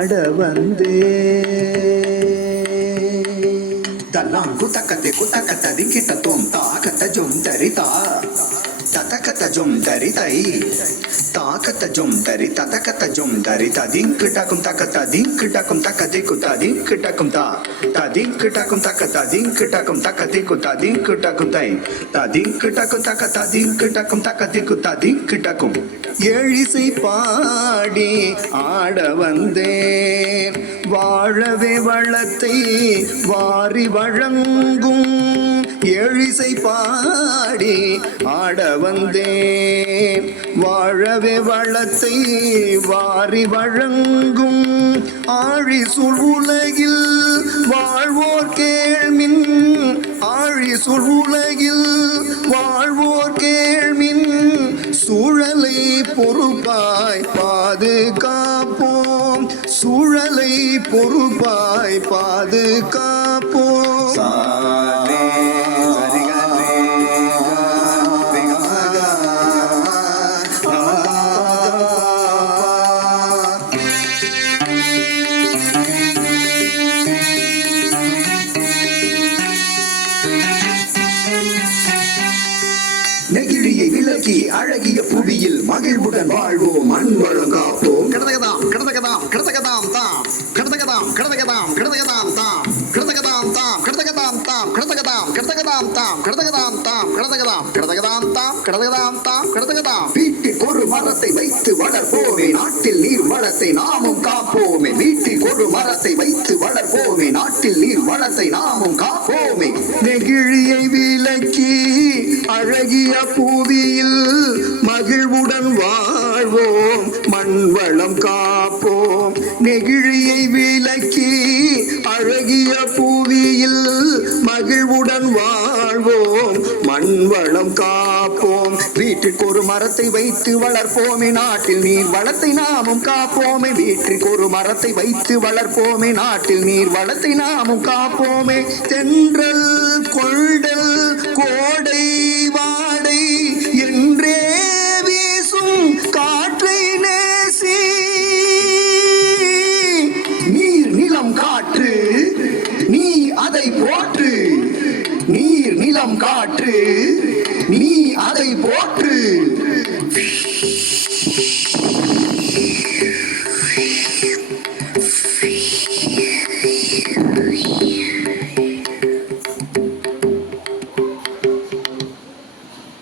ஆட வந்தே தல்லாம் குத்தக்கத்தை குத்தக்கத்த திங்கிட்ட தோம் தாக்கத்த ஜொம் தரிதா ததக்கத்த ஜொம் தரிதை தாக்கத்த ஜொம் தரி ததக்கத்த ஜொம் தரிதா திங்கிட்டக்கும் தக்கத்த திங்கிட்டக்கும் தக்க திக்குத்தா திங்கிட்டக்கும் தா திங்கிட்டக்கும் தக்கத்த திங்கிட்டக்கும் தக்க திக்குத்தா திங்கிட்டக்கும் தை திங்கிட்டக்கும் தக்கத்த திங்கிட்டக்கும் தக்க திக்குத்தா திங்கிட்டக்கும் ஏழிசை பாடி ஆட வந்தேன் வாழவே வளத்தை வாரி வழங்கும் ஏழிசை பாடி ஆட வந்தேன் வாழவே வளத்தை வாரி வழங்கும் ஆழி சுழ் உலகில் வாழ்வோர் கேள்மின் ஆழி சுழ் உலகில் வாழ்வோர் கேள்மின் சூழலை பொறுப்பாய் பாதுகாப்போம் சூழலை பொறுப்பாய் பாதுகாப்போம் நெகிழியை விலக்கி அழகிய புவியில் மகிழ்வுடன் வாழ்வோம் மண்வளம் காப்போம் கிடதகதாம் கிடதகதாம் கிடதகதாம் தாம் கிடதகதாம் கிடதகதாம் கிடதகதாம் தாம் கிடதகதாம் தாம் கிடதகதாம் தாம் கிடதகதாம் கிடதகதாம் தாம் கிடதகதாம் தாம் கிடதகதாம் கிடதகதாம் தாம் கிடதகதாம் தாம் கிடதகதாம் வீட்டில் ஒரு மரத்தை வைத்து வளர்ப்போமே நாட்டில் நீர் வளத்தை நாமும் காப்போமே வீட்டில் ஒரு மரத்தை வைத்து வளர்ப்போமே நாட்டில் நீர் வளத்தை நாமும் காப்போமே நெகிழியை விலக்கி அழகிய புவியில் மகிழ்வுடன் வாழ்வோம் மண்வளம் காப்போம் நெகிழியை விலக்கி அழகிய புவியில் மகிழ்வுடன் வாழ்வோம் மண்வளம் காப்போம் வீட்டிற்கு ஒரு மரத்தை வைத்து வளர்ப்போமே நாட்டில் நீர் வளத்தை நாமும் காப்போமே வீட்டிற்கு ஒரு மரத்தை வைத்து வளர்ப்போமே நாட்டில் நீர் வளத்தை நாமும் காப்போமே தென்றல் கொள்டல் கோடை வாடை என்றே வீசும் காற்றை நேசி நீர் நிலம் காற்று நீ அதை போற்று நீர் நிலம் காற்று நீ அதை போற்று